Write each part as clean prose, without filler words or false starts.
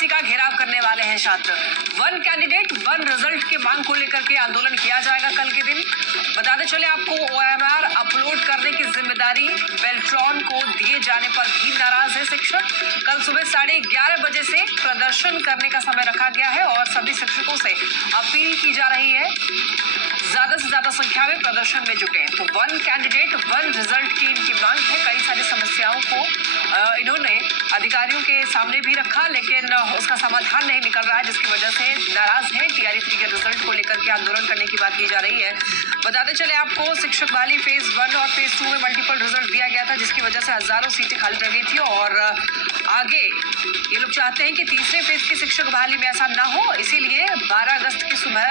BPSC का घेराव करने वाले हैं छात्र। वन कैंडिडेट वन रिजल्ट के मांग को लेकर के आंदोलन किया जाएगा कल के दिन। बताते चले आपको, ओएमआर अपलोड करने की जिम्मेदारी बेल्ट्रॉन को दिए जाने पर भी नाराज है शिक्षक। कल सुबह 11:30 बजे से प्रदर्शन करने का समय रखा गया है और सभी शिक्षकों से अपील की जा रही है ज्यादा से ज्यादा संख्या में प्रदर्शन में जुटे। तो वन कैंडिडेट वन रिजल्ट की इनकी मांग है। कई सारी समस्याओं को इन्होंने अधिकारियों के सामने भी रखा, लेकिन उसका समाधान नहीं निकल रहा है, जिसकी वजह से नाराज है। टीआरई 3 के रिजल्ट को लेकर के आंदोलन करने की बात की जा रही है। बताते चले आपको, शिक्षक बहाली फेज 1 और फेज 2 में मल्टीपल रिजल्ट दिया गया था, जिसकी वजह से हजारों सीटें खाली रह गई थी और आगे ये लोग चाहते हैं कि तीसरे फेज की शिक्षक बहाली में ऐसा ना हो। इसीलिए 12 अगस्त की सुबह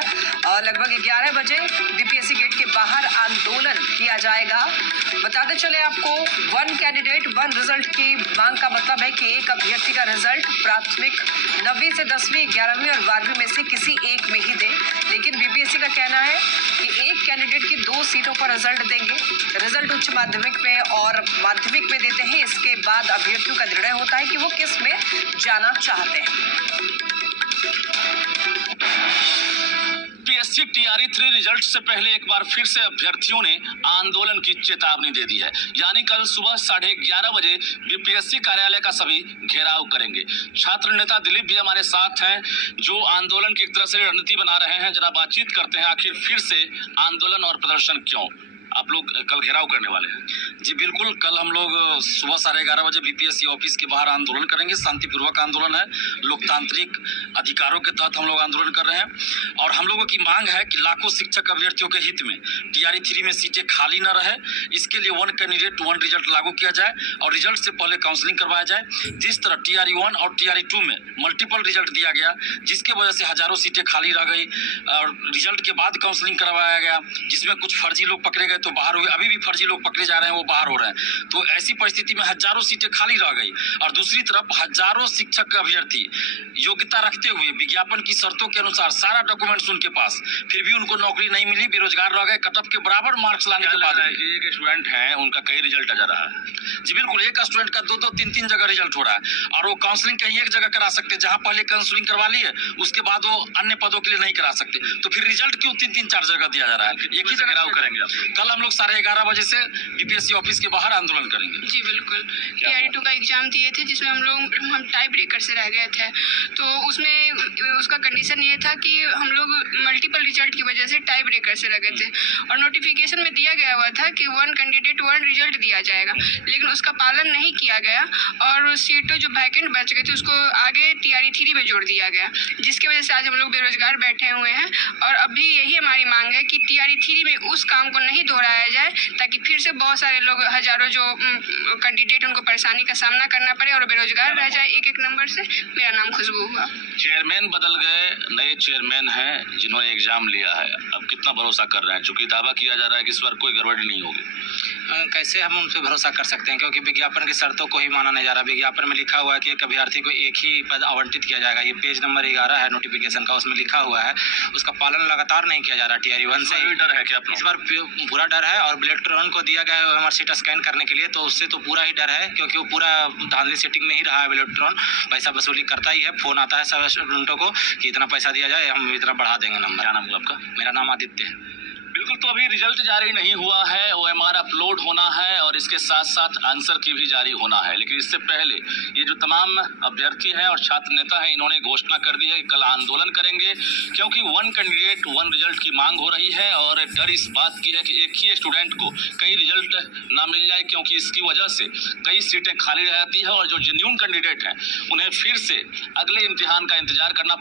लगभग 11 बजे बीपीएससी गेट के बाहर आंदोलन किया जाएगा। बताते चले आपको, वन कैंडिडेट वन रिजल्ट की मांग का मतलब है कि एक अभ्यर्थी का रिजल्ट प्राथमिक 9वीं से 10वीं, 11वीं और 12वीं में से किसी एक में ही दे। लेकिन बीपीएससी का कहना है कि एक कैंडिडेट की 2 सीटों पर रिजल्ट देंगे। रिजल्ट उच्च माध्यमिक में और माध्यमिक में देते हैं। इसके बाद अभ्यर्थियों का निर्णय होता है कि वो किस में जाना चाहते हैं। बीपीएससी टीआरई 3 रिजल्ट से पहले एक बार फिर से अभ्यर्थियों ने आंदोलन की चेतावनी दे दी है। यानी कल सुबह 11:30 बजे बीपीएससी कार्यालय का सभी घेराव करेंगे। छात्र नेता दिलीप भी हमारे साथ हैं, जो आंदोलन की एक तरह से रणनीति बना रहे हैं। जरा बातचीत करते हैं, आखिर फिर से आंदोलन और प्रदर्शन क्यों? आप लोग कल घेराव करने वाले हैं? जी बिल्कुल, कल हम लोग सुबह 11:30 बजे बीपीएससी ऑफिस के बाहर आंदोलन करेंगे। शांतिपूर्वक आंदोलन है, लोकतांत्रिक अधिकारों के तहत हम लोग आंदोलन कर रहे हैं और हम लोगों की मांग है कि लाखों शिक्षक अभ्यर्थियों के हित में टीआरई 3 में सीटें खाली न रहे। इसके लिए वन कैंडिडेट वन रिजल्ट लागू किया जाए और रिजल्ट से पहले काउंसलिंग करवाया जाए। जिस तरह टीआरई 1 और टीआरई 2 में मल्टीपल रिजल्ट दिया गया, जिसके वजह से हजारों सीटें खाली रह गई और रिजल्ट के बाद काउंसलिंग करवाया गया, जिसमें कुछ फर्जी लोग पकड़े गए तो बाहर हुए, अभी भी फर्जी लोग पकड़े जा रहे हैं, वो बाहर हो रहे हैं। तो ऐसी परिस्थिति में हजारों सीटें खाली रह गई और दूसरी तरफ हजारों शिक्षक अभ्यर्थी योग्यता रखते हुए विज्ञापन की शर्तों के अनुसार सारा डॉक्यूमेंट्स उनके पास, फिर भी उनको नौकरी नहीं मिली, बेरोजगार रह गए। कटअप के बराबर मार्क्स लाने के बाद एक स्टूडेंट है, उनका कई रिजल्ट आ जा रहा है। जी बिल्कुल, एक स्टूडेंट का 2-2, 3-3 जगह रिजल्ट हो रहा है और वो काउंसलिंग कहीं एक जगह करा सकते, जहां पहले काउंसलिंग करवा ली है उसके बाद वो अन्य पदों के लिए नहीं करा सकते। तो फिर रिजल्ट क्यों 3-3-4 जगह दिया जा रहा है? एक ही जगह घेराव करेंगे आप? कल हम लोग 11:30 बजे से बीपीएससी ऑफिस के बाहर आंदोलन करेंगे। जी बिल्कुल, टीआरई 2 का एग्जाम दिए थे, जिसमें हम टाई ब्रेकर से रह गए थे। तो उसमें उसका कंडीशन ये था कि हम लोग मल्टीपल रिजल्ट की वजह से टाई ब्रेकर से रह गए थे और नोटिफिकेशन में दिया गया हुआ था कि वन कैंडिडेट वन रिजल्ट दिया जाएगा, लेकिन उसका पालन नहीं किया गया और सीटें जो वैकेंट बच गई थी उसको आगे टीआरई 3 में जोड़ दिया गया, जिसकी वजह से आज हम लोग बेरोजगार बैठे हुए हैं। और अभी यही हमारी मांग है कि टीआरई 3 में उस काम को नहीं दोहराया जाए, ताकि फिर से बहुत सारे लोग, हजारों जो कैंडिडेट, उनको परेशानी का सामना करना पड़े और बेरोजगार रह जाए एक नंबर से। मेरा नाम खुशबू हुआ। चेयरमैन बदल गए, नए चेयरमैन हैं जिन्होंने एग्जाम लिया है। अब कितना भरोसा कर रहे हैं, चूंकि दावा किया जा रहा है कि इस बार कोई गड़बड़ी नहीं होगी? कैसे हम उन पर भरोसा कर सकते हैं, क्योंकि विज्ञापन की शर्तों को ही माना नहीं जा रहा। विज्ञापन में लिखा हुआ है कि एक अभ्यर्थी को एक ही पद आवंटित किया जाएगा। ये पेज नंबर 11 है नोटिफिकेशन का, उसमें लिखा हुआ है। उसका पालन लगातार नहीं किया जा रहा टीआरई 1 से। डर है क्या? इस बार पूरा डर है और बेल्ट्रॉन को दिया गया है ओएमआर सीट स्कैन करने के लिए, तो उससे तो पूरा ही डर है, क्योंकि वो पूरा धांधली सेटिंग में ही रहा है। बेल्ट्रॉन पैसा वसूली करता ही है, फोन आता है सब स्टूडेंटों को कि इतना पैसा दिया जाए, हम इतना बढ़ा देंगे नंबर। क्या नाम हुआ आपका? मेरा नाम आदित्य है। बिल्कुल, तो अभी रिजल्ट जारी नहीं हुआ है, ओएमआर अपलोड होना है और इसके साथ साथ आंसर की भी जारी होना है। लेकिन इससे पहले ये जो तमाम अभ्यर्थी हैं और छात्र नेता हैं, इन्होंने घोषणा कर दी है कि कल आंदोलन करेंगे, क्योंकि वन कैंडिडेट वन रिजल्ट की मांग हो रही है और डर इस बात की है कि एक ही स्टूडेंट को कई रिजल्ट ना मिल जाए, क्योंकि इसकी वजह से कई सीटें खाली रहती है और जो जेन्युइन कैंडिडेट हैं उन्हें फिर से अगले इम्तिहान का इंतजार करना